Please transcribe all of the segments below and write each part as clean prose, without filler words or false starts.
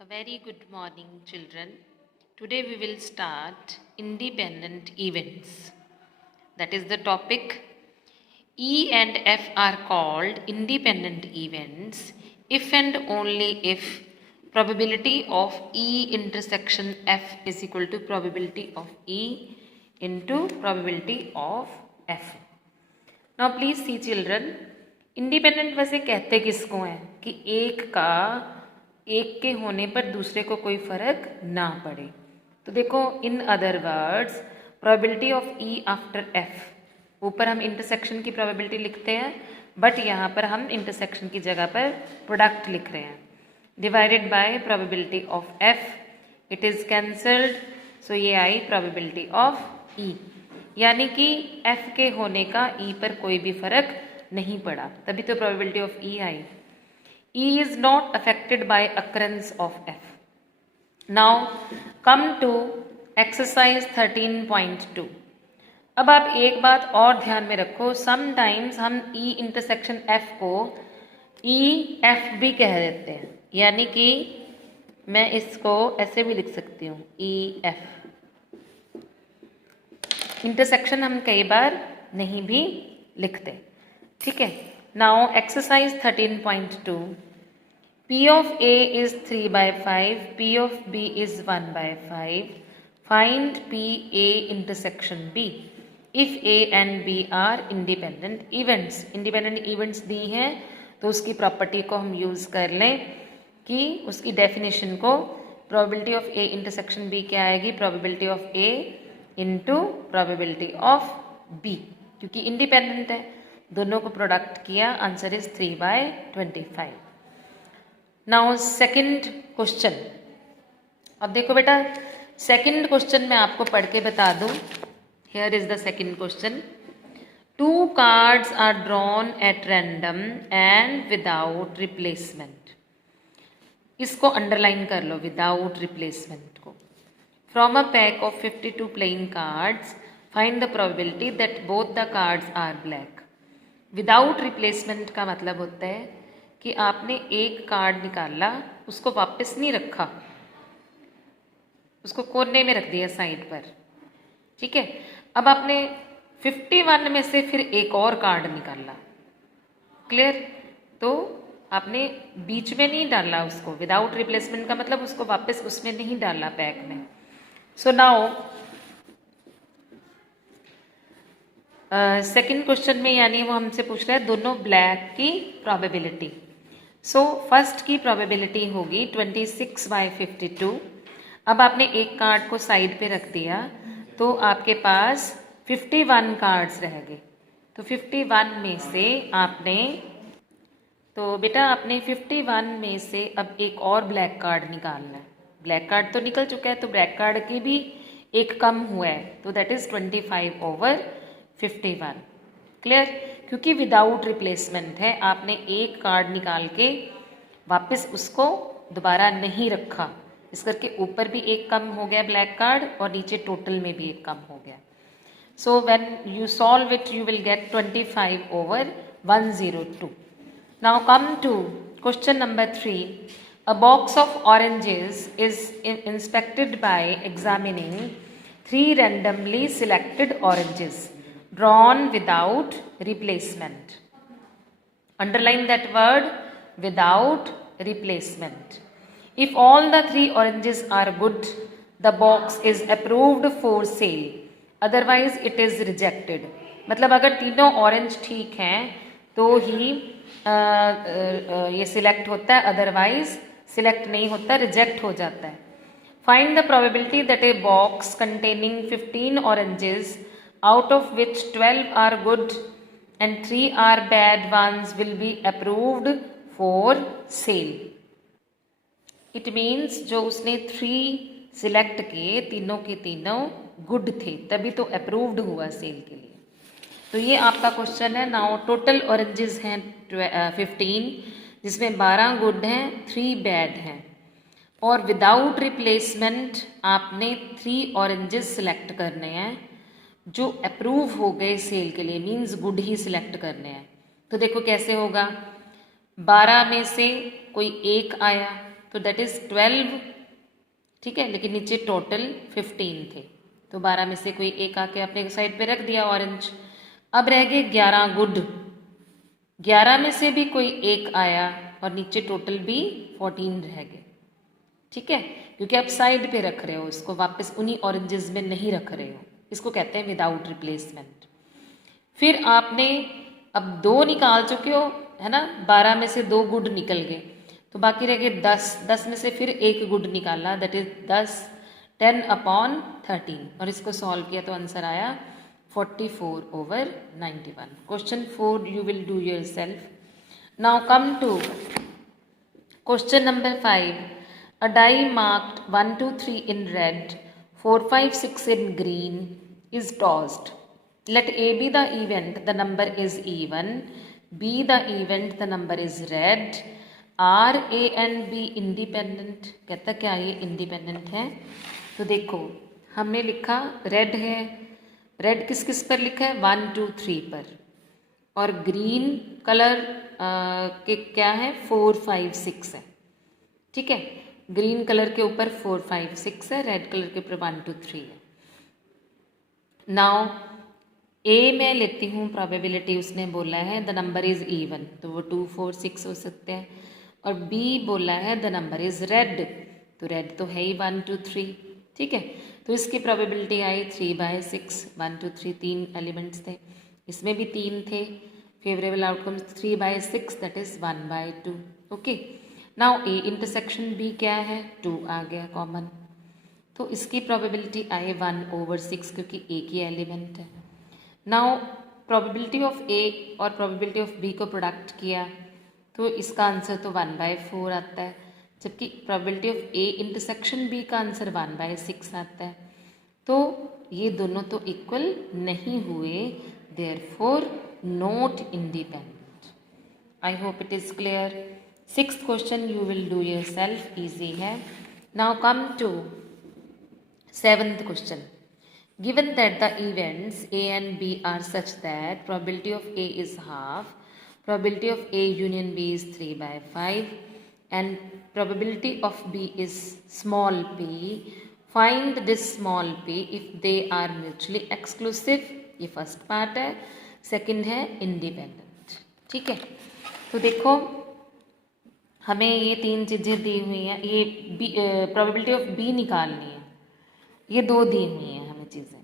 A very good morning, children. Today we will start independent events. That is the topic. E and F are called independent events if and only if probability of E intersection F is equal to probability of E into probability of F. Now please see children, independent वैसे कहते किसको हैं कि एक के होने पर दूसरे को कोई फर्क ना पड़े। तो देखो, in other words probability of E after F, ऊपर हम इंटरसेक्शन की प्रोबेबिलिटी लिखते हैं, बट यहाँ पर हम इंटरसेक्शन की जगह पर प्रोडक्ट लिख रहे हैं, divided by probability of F, it is cancelled, so ये आई प्रोबेबिलिटी ऑफ ई, यानी कि एफ के होने का ई पर कोई भी फर्क नहीं पड़ा, तभी तो probability of E I. E is not affected by occurrence of F. Now come to exercise 13.2. अब आप एक बात और ध्यान में रखो, समटाइम्स हम E इंटरसेक्शन F को E F भी कह देते हैं, यानी कि मैं इसको ऐसे भी लिख सकती हूँ E F। इंटरसेक्शन हम कई बार नहीं भी लिखते, ठीक है। Now exercise 13.2. P of A is 3 by 5, P of B is 1 by 5. Find P A intersection B if A and B are independent events. Independent events दी हैं तो उसकी प्रॉपर्टी को हम यूज़ कर लें कि उसकी डेफिनेशन को probability of A intersection B क्या आएगी, probability of A into probability of B, क्योंकि इंडिपेंडेंट है, दोनों को प्रोडक्ट किया, answer is 3/25। Now second question. अब देखो बेटा, सेकंड क्वेश्चन मैं आपको पढ़ के बता दूं। Here is the second question. 2 cards are drawn at random and without replacement. इसको अंडरलाइन कर लो, विदाउट रिप्लेसमेंट को। From a pack of 52 playing cards find the probability that both the cards are black. Without replacement का मतलब होता है कि आपने एक कार्ड निकाला, उसको वापस नहीं रखा, उसको कोने में रख दिया साइड पर, ठीक है। अब आपने 51 में से फिर एक और कार्ड निकाला, क्लियर, तो आपने बीच में नहीं डाला उसको। विदाउट रिप्लेसमेंट का मतलब उसको वापस उसमें नहीं डाला पैक में। सो नाउ सेकेंड क्वेश्चन में यानी वो हमसे पूछ रहा है दोनों ब्लैक की प्रोबेबिलिटी। सो फर्स्ट की प्रोबेबिलिटी होगी 26/52। अब आपने एक कार्ड को साइड पे रख दिया तो आपके पास 51 कार्ड्स रह गए। तो 51 में से आपने, तो बेटा आपने 51 में से अब एक और ब्लैक कार्ड निकालना है। ब्लैक कार्ड तो निकल चुका है, तो ब्लैक कार्ड की भी एक कम हुआ है, तो दैट इज 25/51, क्लियर। क्योंकि विदाउट रिप्लेसमेंट है, आपने एक कार्ड निकाल के वापस उसको दोबारा नहीं रखा, इस करके ऊपर भी एक कम हो गया ब्लैक कार्ड और नीचे टोटल में भी एक कम हो गया। So when you solve it you will get 25/102। Now come to question number 3। A box of oranges is inspected by examining 3 randomly selected oranges drawn without replacement. Underline that word, without replacement. If all the 3 oranges are good, the box is approved for sale. Otherwise it is rejected. मतलब अगर तीनों orange ठीक हैं तो ही ये select होता है, otherwise select नहीं होता, रिजेक्ट हो जाता है। Find the probability that a box containing 15 oranges, out of which 12 are good and 3 are bad ones, will be approved for sale. It means जो उसने 3 सिलेक्ट किए, तीनों के तीनों गुड थे, तभी तो अप्रूव्ड हुआ सेल के लिए। तो ये आपका क्वेश्चन है। नाउ टोटल ऑरेंजेस हैं 15, जिसमें 12 गुड हैं, 3 बैड हैं, और विदाउट रिप्लेसमेंट आपने 3 ऑरेंजेस सिलेक्ट करने हैं जो अप्रूव हो गए सेल के लिए, मींस गुड ही सिलेक्ट करने हैं। तो देखो कैसे होगा, 12 में से कोई एक आया तो दैट इज़ 12, ठीक है, लेकिन नीचे टोटल 15 थे, तो 12 में से कोई एक आके अपने साइड पे रख दिया ऑरेंज। अब रह गए 11 गुड, 11 में से भी कोई एक आया और नीचे टोटल भी 14 रह गए, ठीक है, क्योंकि आप साइड पे रख रहे हो, इसको वापस उन्हीं ऑरेंजेस में नहीं रख रहे हो, इसको कहते हैं विदाउट रिप्लेसमेंट। फिर आपने अब 2 निकाल चुके हो, है ना, 12 में से 2 गुड निकल गए, तो बाकी रह गए 10, 10 में से फिर एक गुड निकाला, दैट इज 10, 10/13, और इसको सॉल्व किया तो आंसर आया 44/91। Question 4 you will do yourself. Now come to question number 5। A die marked 1, 2, 3 in red, 4, 5, 6 in green is tossed. Let A be the event, the number is even. B the event, the number is red. Are A and B independent? कहता क्या ये independent है? तो देखो हमने लिखा red है, red किस किस पर लिखा है? 1, 2, 3 पर, और ग्रीन कलर के क्या है? 4, 5, 6 है, ठीक है, ग्रीन कलर के ऊपर 4, 5, 6 है, रेड कलर के ऊपर 1, 2, 3 है। नाउ ए मैं लेती हूँ प्रोबेबिलिटी, उसने बोला है द नंबर इज इवन, तो वो 2, 4, 6 हो सकते हैं, और बी बोला है द नंबर इज रेड, तो रेड तो है ही 1, 2, 3, ठीक है, तो इसकी प्रोबेबिलिटी आई 3/6, 1, 2, 3 3 एलिमेंट्स थे, इसमें भी 3 थे, favourable outcome 3/6 that is 1/2। Okay, now A intersection B क्या है? 2 आ गया कॉमन, तो इसकी प्रोबेबिलिटी आए 1/6 क्योंकि ए की एलिमेंट है। नाउ प्रोबेबिलिटी ऑफ ए और प्रोबेबिलिटी ऑफ बी को प्रोडक्ट किया तो इसका आंसर तो 1/4 आता है, जबकि probability of A intersection B का आंसर 1/6 आता है, तो ये दोनों तो इक्वल नहीं हुए, therefore not independent. I hope it is clear. 6th question you will do yourself, easy है। Now come to 7th question. Given that the events A and B are such that probability of A is half, probability of A union B is 3/5, and probability of B is small p, find this small p if they are mutually exclusive। ये first part है। Second है independent, ठीक है, तो देखो हमें ये 3 चीज़ें दी हुई हैं, ये बी प्रोबेबिलिटी ऑफ बी निकालनी है, ये 2 दी हुई हैं हमें चीज़ें।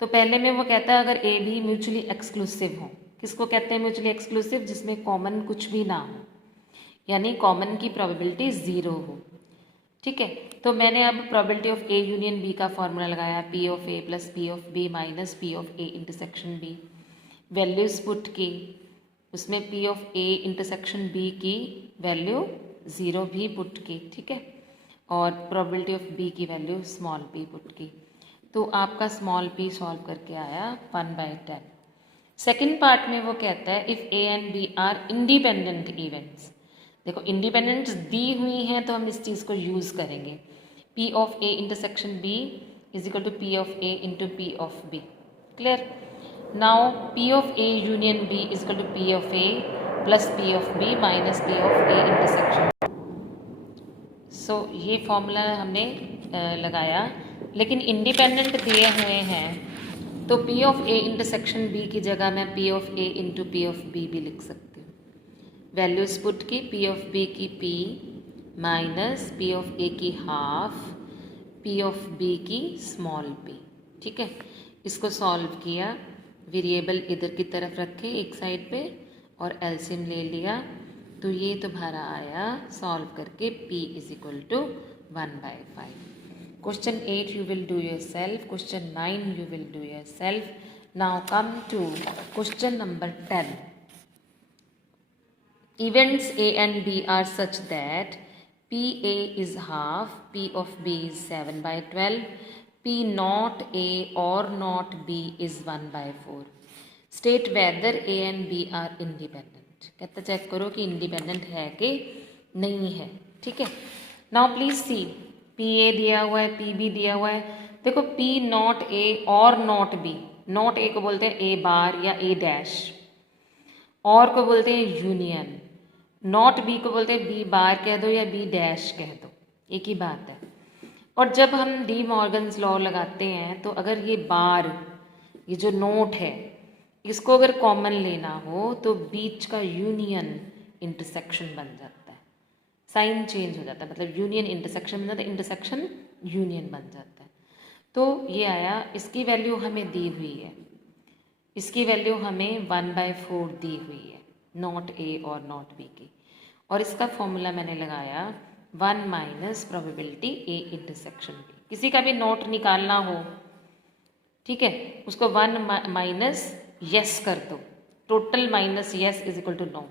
तो पहले में वो कहता है अगर ए भी म्यूचुअली एक्सक्लूसिव हो, किसको कहते हैं म्यूचुअली एक्सक्लूसिव? जिसमें कॉमन कुछ भी ना हो, यानी कॉमन की प्रोबेबिलिटी 0 हो, ठीक है। तो मैंने अब probability of A union B का फॉर्मूला लगाया, P of A plus P of B minus P of A intersection B, values put की, उसमें P of A intersection B की वैल्यू 0 भी पुट की, ठीक है, और प्रोबेबिलिटी ऑफ बी की वैल्यू स्मॉल पी पुट की, तो आपका स्मॉल पी सॉल्व करके आया 1/10। सेकेंड पार्ट में वो कहता है if A and B are independent events. देखो इंडिपेंडेंट्स दी हुई हैं तो हम इस चीज़ को यूज़ करेंगे, P of A intersection B is equal to P of A into P of B. Clear? Now P of A union B is equal to P of A plus P of B minus P of A intersection. So ये formula हमने लगाया, लेकिन independent दिए हुए हैं तो P of A intersection B की जगह मैं P of A into P of B भी लिख सकती हूँ। वैल्यूज पुट की, पी ऑफ बी की P minus P of A की हाफ, पी ऑफ बी की स्मॉल पी, ठीक है। इसको सॉल्व किया, वेरिएबल इधर की तरफ रखे एक साइड पे और एलसीएम ले लिया, तो ये तुम्हारा आया सॉल्व करके p is equal to 1/5। Question 8 you will do yourself, question 9 you will do yourself. Now come to question number 10. Events A and B are such that PA is half, P of B is 7/12, P not A or not B is 1/4. State whether A and B are independent. कहता check करो कि independent है कि नहीं है, ठीक है। Now please see, P A दिया हुआ है, पी बी दिया हुआ है। देखो पी नॉट ए और नॉट बी, नॉट ए को बोलते हैं ए बार या ए डैश, और को बोलते हैं यूनियन, नॉट बी को बोलते हैं बी बार कह दो या बी डैश कह दो, एक ही बात है। और जब हम डी मॉर्गन्स लॉ लगाते हैं तो अगर ये बार, ये जो नोट है, इसको अगर कॉमन लेना हो तो बीच का यूनियन इंटरसेक्शन बन जाता है, साइन चेंज हो जाता है, मतलब यूनियन इंटरसेक्शन बन जाता है, इंटरसेक्शन यूनियन बन जाता है। तो ये आया, इसकी वैल्यू हमें दी हुई है, इसकी वैल्यू हमें 1/4 दी हुई है, नॉट ए और नॉट बी की। और इसका फॉर्मूला मैंने लगाया 1 minus probability A intersection B. किसी का भी नोट निकालना हो, ठीक है, उसको 1 माइनस यस कर दो, total minus yes is equal to no.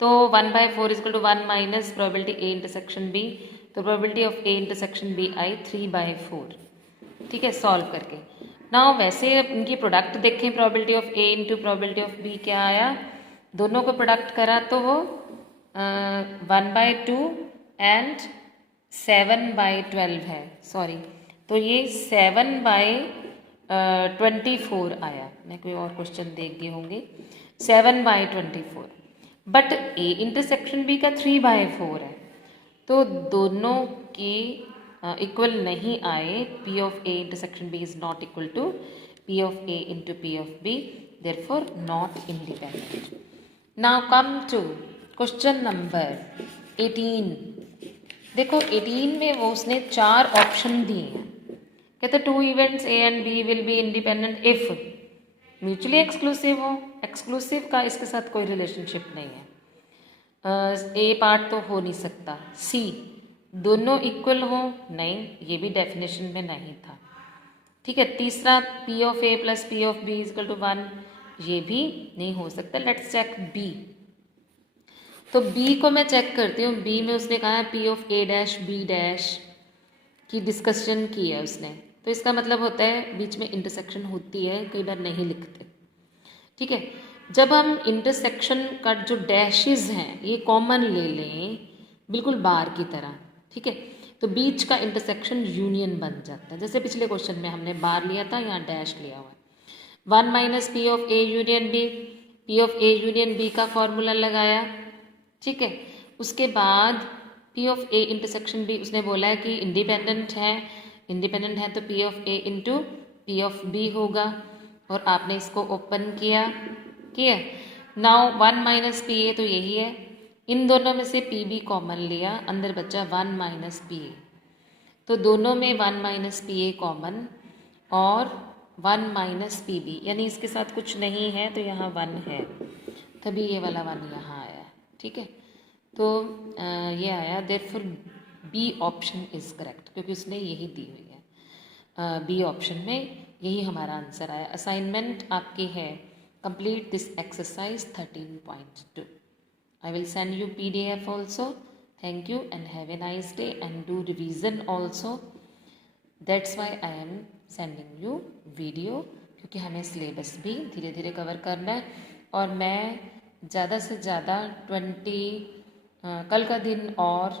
तो 1/4 is equal to 1 minus probability A intersection B, तो probability of A intersection B आई 3/4, ठीक है, सॉल्व करके। नाउ वैसे इनकी प्रोडक्ट देखें, probability of A into probability of B क्या आया, दोनों को प्रोडक्ट करा तो वो 1/2 एंड 7/12 है, सॉरी, तो ये 7/24 आया। मैं कोई और क्वेश्चन देख गए होंगे, 7/24, बट ए इंटरसेक्शन बी का 3/4 है, तो दोनों की इक्वल नहीं आए। P of A intersection B is not equal to P of A into P of B, therefore not independent. Now come to question number 18। देखो 18 में वो उसने 4 ऑप्शन दिए हैं, कहते 2 events A and B will be independent if mutually exclusive हो। Exclusive का इसके साथ कोई रिलेशनशिप नहीं है, ए पार्ट तो हो नहीं सकता। सी, दोनों इक्वल हो, नहीं, ये भी डेफिनेशन में नहीं था, ठीक है। तीसरा, P of A plus P of B is equal to 1, ये भी नहीं हो सकता। Let's check B. तो बी को मैं चेक करती हूँ। बी में उसने कहा है P of A dash B dash की डिस्कशन की है उसने, तो इसका मतलब होता है बीच में इंटरसेक्शन होती है, कई बार नहीं लिखते, ठीक है। जब हम इंटरसेक्शन का जो डैशेस हैं ये कॉमन ले लें, बिल्कुल बार की तरह, ठीक है, तो बीच का इंटरसेक्शन यूनियन बन जाता है। जैसे पिछले क्वेश्चन में हमने बार लिया था, यहाँ डैश लिया हुआ है। 1 minus P of A union B, P of A union B का फॉर्मूला लगाया, ठीक है। उसके बाद P of A intersection B उसने बोला है कि इंडिपेंडेंट है, इंडिपेंडेंट है तो P of A into P of B होगा, और आपने इसको ओपन किया, किया। नाउ 1 माइनस पी ए तो यही है, इन दोनों में से पी बी कॉमन लिया, अंदर बचा 1 माइनस पी ए, तो दोनों में 1 माइनस पी ए कॉमन और 1 माइनस पी बी, यानी इसके साथ कुछ नहीं है तो यहाँ 1 है, तभी ये वाला 1 यहाँ आया, ठीक है। तो ये आया, therefore B option is correct, क्योंकि उसने यही दी हुई है। बी ऑप्शन में यही हमारा आंसर आया। असाइनमेंट आपकी है, complete this exercise 13.2। I will send you PDF also. Thank you and have a nice day, and do revision also. That's why I am sending you video, क्योंकि हमें syllabus भी धीरे धीरे कवर करना है। और मैं ज़्यादा से ज़्यादा 20 कल का दिन और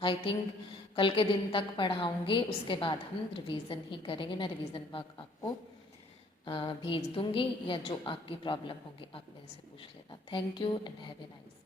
आई थिंक कल के दिन तक पढ़ाऊँगी, उसके बाद हम रिवीजन ही करेंगे। मैं रिवीजन वर्क आपको भेज दूँगी, या जो आपकी प्रॉब्लम होगी आप मेरे से पूछ लेना। Thank you and have a nice